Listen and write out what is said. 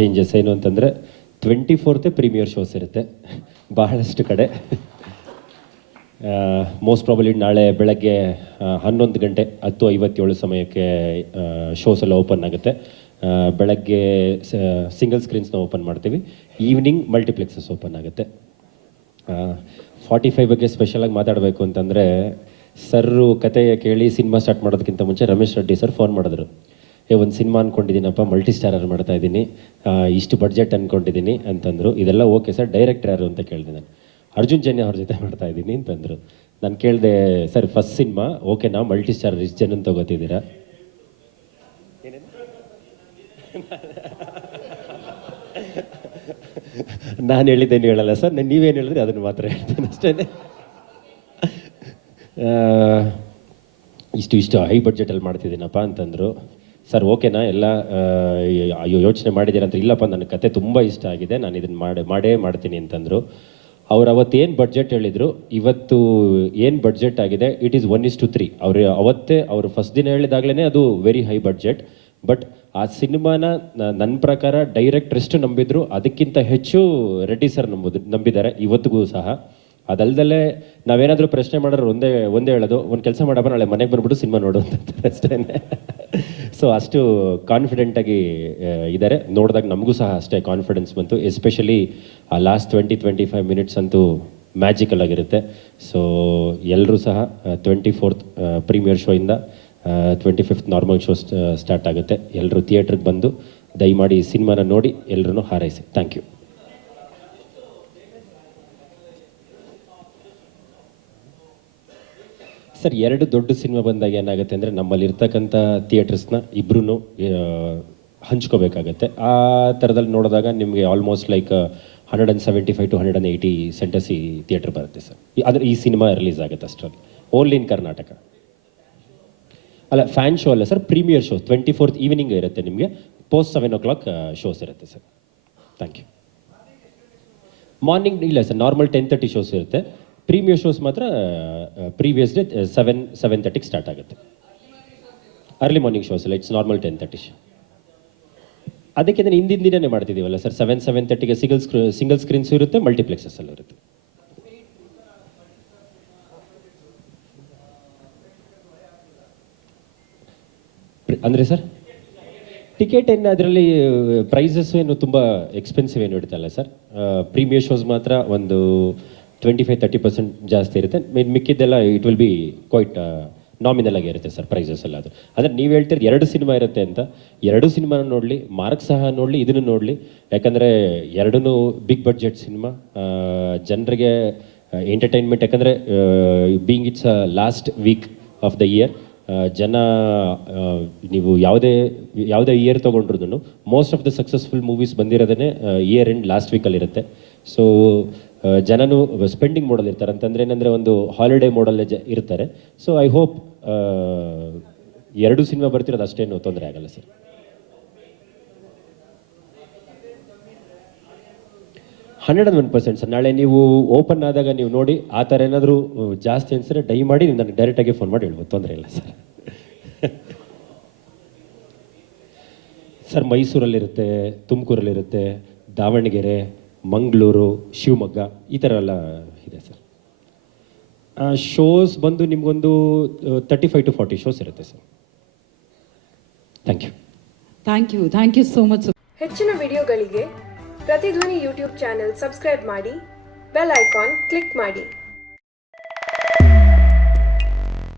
Changes ಏನು ಅಂತಂದರೆ 24th premier shows ಇರುತ್ತೆ ಬಹಳಷ್ಟು ಕಡೆ. ಮೋಸ್ಟ್ ಪ್ರಾಬಲಿ ನಾಳೆ ಬೆಳಗ್ಗೆ 11 ಗಂಟೆ 10:57 ಸಮಯಕ್ಕೆ ಶೋಸ್ ಎಲ್ಲ ಓಪನ್ ಆಗುತ್ತೆ. ಬೆಳಗ್ಗೆ ಸಿಂಗಲ್ ಸ್ಕ್ರೀನ್ಸ್ನ ಓಪನ್ ಮಾಡ್ತೀವಿ, ಈವ್ನಿಂಗ್ ಮಲ್ಟಿಪ್ಲೆಕ್ಸಸ್ ಓಪನ್ ಆಗುತ್ತೆ. 45 ಬಗ್ಗೆ ಸ್ಪೆಷಲಾಗಿ ಮಾತಾಡಬೇಕು ಅಂತಂದರೆ, ಸರ್ರು ಕತೆ ಕೇಳಿ ಸಿನಿಮಾ ಸ್ಟಾರ್ಟ್ ಮಾಡೋದಕ್ಕಿಂತ ಮುಂಚೆ ರಮೇಶ್ ರೆಡ್ಡಿ ಸರ್ ಫೋನ್ ಮಾಡಿದ್ರು. ಒಂದು ಸಿನಿಮಾ ಅಂದ್ಕೊಂಡಿದ್ದೀನಪ್ಪ, ಮಲ್ಟಿ ಸ್ಟಾರರ್ ಮಾಡ್ತಾ ಇದ್ದೀನಿ, ಇಷ್ಟು ಬಡ್ಜೆಟ್ ಅಂದ್ಕೊಂಡಿದ್ದೀನಿ ಅಂತಂದರು. ಇದೆಲ್ಲ ಓಕೆ ಸರ್, ಡೈರೆಕ್ಟರ್ ಯಾರು ಅಂತ ಕೇಳಿದೆ ನಾನು. ಅರ್ಜುನ್ ಜನ್ಯ ಅವ್ರ ಜೊತೆ ಮಾಡ್ತಾ ಇದ್ದೀನಿ ಅಂತಂದರು. ನಾನು ಕೇಳಿದೆ, ಸರ್ ಫಸ್ಟ್ ಸಿನಿಮಾ ಓಕೆನಾ, ಮಲ್ಟಿ ಸ್ಟಾರರ್ ಇಷ್ಟು ಜನ ತಗೋತಿದ್ದೀರಾ? ನಾನು ಹೇಳಿದ್ದೇನು ಹೇಳಲ್ಲ ಸರ್, ನೀವೇನು ಹೇಳಿದ್ರಿ ಅದನ್ನು ಮಾತ್ರ ಹೇಳ್ತೇನೆ ಅಷ್ಟೇ. ಇಷ್ಟು ಹೈ ಬಡ್ಜೆಟಲ್ಲಿ ಮಾಡ್ತಿದ್ದೀನಪ್ಪ ಅಂತಂದರು. ಸರ್ ಓಕೆನಾ ಎಲ್ಲ ಯೋಚನೆ ಮಾಡಿದ್ದೀರ ಅಂತ? ಇಲ್ಲಪ್ಪ, ನನ್ನ ಕತೆ ತುಂಬ ಇಷ್ಟ ಆಗಿದೆ, ನಾನು ಇದನ್ನು ಮಾಡೇ ಮಾಡ್ತೀನಿ ಅಂತಂದರು. ಅವ್ರು ಅವತ್ತೇನು ಬಡ್ಜೆಟ್ ಹೇಳಿದರು, ಇವತ್ತು ಏನು ಬಡ್ಜೆಟ್ ಆಗಿದೆ, ಇಟ್ ಈಸ್ 1:3. ಅವರು ಫಸ್ಟ್ ದಿನ ಹೇಳಿದಾಗಲೇ ಅದು ವೆರಿ ಹೈ ಬಡ್ಜೆಟ್. ಬಟ್ ಆ ಸಿನಿಮಾನ ನನ್ನ ಪ್ರಕಾರ ಡೈರೆಕ್ಟರ್ ಎಷ್ಟು ನಂಬಿದ್ರು ಅದಕ್ಕಿಂತ ಹೆಚ್ಚು ರೆಡ್ಡಿ ಸರ್ ನಂಬಿದ್ದಾರೆ ಇವತ್ತಿಗೂ ಸಹ. ಅದಲ್ದಲ್ಲೇ ನಾವೇನಾದರೂ ಪ್ರಶ್ನೆ ಮಾಡೋರು ಒಂದೇ ಹೇಳೋದು, ಒಂದು ಕೆಲಸ ಮಾಡಪ್ಪ, ನಾಳೆ ಮನೆಗೆ ಬಂದ್ಬಿಟ್ಟು ಸಿನಿಮಾ ನೋಡು ಅಂತ ಅಷ್ಟೇ. ಸೊ ಅಷ್ಟು ಕಾನ್ಫಿಡೆಂಟಾಗಿ ಇದ್ದಾರೆ. ನೋಡಿದಾಗ ನಮಗೂ ಸಹ ಅಷ್ಟೇ ಕಾನ್ಫಿಡೆನ್ಸ್ ಬಂತು. ಎಸ್ಪೆಷಲಿ ಆ ಲಾಸ್ಟ್ 20-25 ಮಿನಿಟ್ಸ್ ಅಂತೂ ಮ್ಯಾಜಿಕಲ್ ಆಗಿರುತ್ತೆ. ಸೊ ಎಲ್ಲರೂ ಸಹ 24th ಪ್ರೀಮಿಯರ್ ಶೋ ಇಂದ 25th ನಾರ್ಮಲ್ ಶೋ ಸ್ಟಾರ್ಟ್ ಆಗುತ್ತೆ. ಎಲ್ಲರೂ ಥಿಯೇಟ್ರಿಗೆ ಬಂದು ದಯಮಾಡಿ ಈ ಸಿನಿಮಾನ ನೋಡಿ ಎಲ್ಲರೂ ಹಾರೈಸಿ. Thank you. ಸರ್, 2 ದೊಡ್ಡ ಸಿನಿಮಾ ಬಂದಾಗ ಏನಾಗುತ್ತೆ ಅಂದರೆ, ನಮ್ಮಲ್ಲಿ ಇರ್ತಕ್ಕಂಥ ಥಿಯೇಟರ್ಸ್ನ ಇಬ್ಬರೂ ಹಂಚ್ಕೋಬೇಕಾಗತ್ತೆ. ಆ ಥರದಲ್ಲಿ ನೋಡಿದಾಗ ನಿಮಗೆ ಆಲ್ಮೋಸ್ಟ್ ಲೈಕ್ 175 to 180 ಸೆಂಟರ್ಸ್ ಈ ಥಿಯೇಟ್ರ್ ಬರುತ್ತೆ ಸರ್. ಆದರೆ ಈ ಸಿನಿಮಾ ರಿಲೀಸ್ ಆಗುತ್ತೆ ಅಷ್ಟರಲ್ಲಿ, ಓನ್ಲಿ ಇನ್ ಕರ್ನಾಟಕ. ಅಲ್ಲ, ಫ್ಯಾನ್ ಶೋ ಅಲ್ಲ sir, premiere show 24th evening ಇರುತ್ತೆ. ನಿಮಗೆ ಪೋಸ್ಟ್ 7 o'clock ಶೋಸ್ ಇರುತ್ತೆ ಸರ್. Thank you. ಮಾರ್ನಿಂಗ್ ಇಲ್ಲ ಸರ್, ನಾರ್ಮಲ್ 10:30 ಶೋಸ್ ಇರುತ್ತೆ. ಪ್ರೀಮಿಯರ್ ಶೋಸ್ ಮಾತ್ರ ಪ್ರೀವಿಯಸ್ ಡೇ 7:30 ಸ್ಟಾರ್ಟ್ ಆಗುತ್ತೆ. ಅರ್ಲಿ ಮಾರ್ನಿಂಗ್ ಶೋಸ್ ಇಲ್ಲ, ಇಟ್ಸ್ ನಾರ್ಮಲ್ 10:30 ಶೋ. ಅದಕ್ಕೆ ಹಿಂದಿನ ದಿನನೇ ಮಾಡ್ತಿದ್ದೀವಲ್ಲ ಸರ್, 7:30ಗೆ ಸಿಂಗಲ್ ಸ್ಕ್ರೀನ್ಸು ಇರುತ್ತೆ, ಮಲ್ಟಿಪ್ಲೆಕ್ಸಸ್ ಎಲ್ಲ ಇರುತ್ತೆ. ಅಂದರೆ ಸರ್, ಟಿಕೆಟ್ ಏನು ಅದರಲ್ಲಿ ಪ್ರೈಸಸ್ ಏನು ತುಂಬ ಎಕ್ಸ್ಪೆನ್ಸಿವ್ ಏನು ಇಡ್ತಲ್ಲ ಸರ್. ಪ್ರೀಮಿಯರ್ ಶೋಸ್ ಮಾತ್ರ ಒಂದು 25-30% ಜಾಸ್ತಿ ಇರುತ್ತೆ. ಮಿಕ್ಕಿದ್ದೆಲ್ಲ it will be quite nominal ಆಗಿ ಇರುತ್ತೆ ಸರ್ ಪ್ರೈಸಸ್ ಎಲ್ಲ. ಅದು ಅಂದರೆ ನೀವು ಹೇಳ್ತೀರಿ 2 ಸಿನಿಮಾ ಇರುತ್ತೆ ಅಂತ, 2 ಸಿನಿಮಾನ ನೋಡಲಿ, ಮಾರ್ಕ್ ಸಹ ನೋಡಲಿ, ಇದನ್ನು ನೋಡಲಿ. ಯಾಕಂದರೆ 2 ಬಿಗ್ ಬಡ್ಜೆಟ್ ಸಿನಿಮಾ, ಜನರಿಗೆ ಎಂಟರ್ಟೈನ್ಮೆಂಟ್. ಯಾಕಂದರೆ being it's last week of the year, ಜನ ನೀವು ಯಾವುದೇ ಇಯರ್ ತೊಗೊಂಡ್ರು most of the successful movies ಬಂದಿರೋದೇ ಇಯರ್ ಎಂಡ್ ಲಾಸ್ಟ್ ವೀಕಲ್ಲಿರುತ್ತೆ. ಸೊ ಜನನು ಸ್ಪೆಂಡಿಂಗ್ ಮೋಡಲ್ ಇರ್ತಾರೆ. ಅಂತಂದರೆ ಏನಂದರೆ ಒಂದು ಹಾಲಿಡೇ ಮೋಡಲ್ಲೇ ಇರ್ತಾರೆ. ಸೊ ಐ ಹೋಪ್ 2 ಸಿನಿಮಾ ಬರ್ತಿರೋದು ಅಷ್ಟೇನು ತೊಂದರೆ ಆಗಲ್ಲ ಸರ್. Hundred 1% sir. ನಾಳೆ ನೀವು ಓಪನ್ ಆದಾಗ ನೀವು ನೋಡಿ, ಆ ಥರ ಏನಾದರೂ ಜಾಸ್ತಿ ಅನಿಸಿದ್ರೆ ದಯಮಾಡಿ ನೀವು ನನಗೆ ಡೈರೆಕ್ಟಾಗಿ ಫೋನ್ ಮಾಡಿ ಹೇಳ್ಬೋದು, ತೊಂದರೆ ಇಲ್ಲ ಸರ್. ಸರ್, ಮೈಸೂರಲ್ಲಿರುತ್ತೆ, ತುಮಕೂರಲ್ಲಿರುತ್ತೆ, ದಾವಣಗೆರೆ, ಮಂಗಳೂರು, ಶಿವಮೊಗ್ಗ, ಈ ಥರ ಎಲ್ಲ ಇದೆ ಸರ್. ಶೋಸ್ ಬಂದು ನಿಮಗೊಂದು 35 to 40 ಶೋಸ್ ಇರುತ್ತೆ sir. Thank you so much. ಹೆಚ್ಚಿನ ವಿಡಿಯೋಗಳಿಗೆ ಪ್ರತಿಧ್ವನಿ ಯೂಟ್ಯೂಬ್ ಚಾನೆಲ್ ಸಬ್ಸ್ಕ್ರೈಬ್ ಮಾಡಿ, ಬೆಲ್ ಐಕಾನ್ ಕ್ಲಿಕ್ ಮಾಡಿ.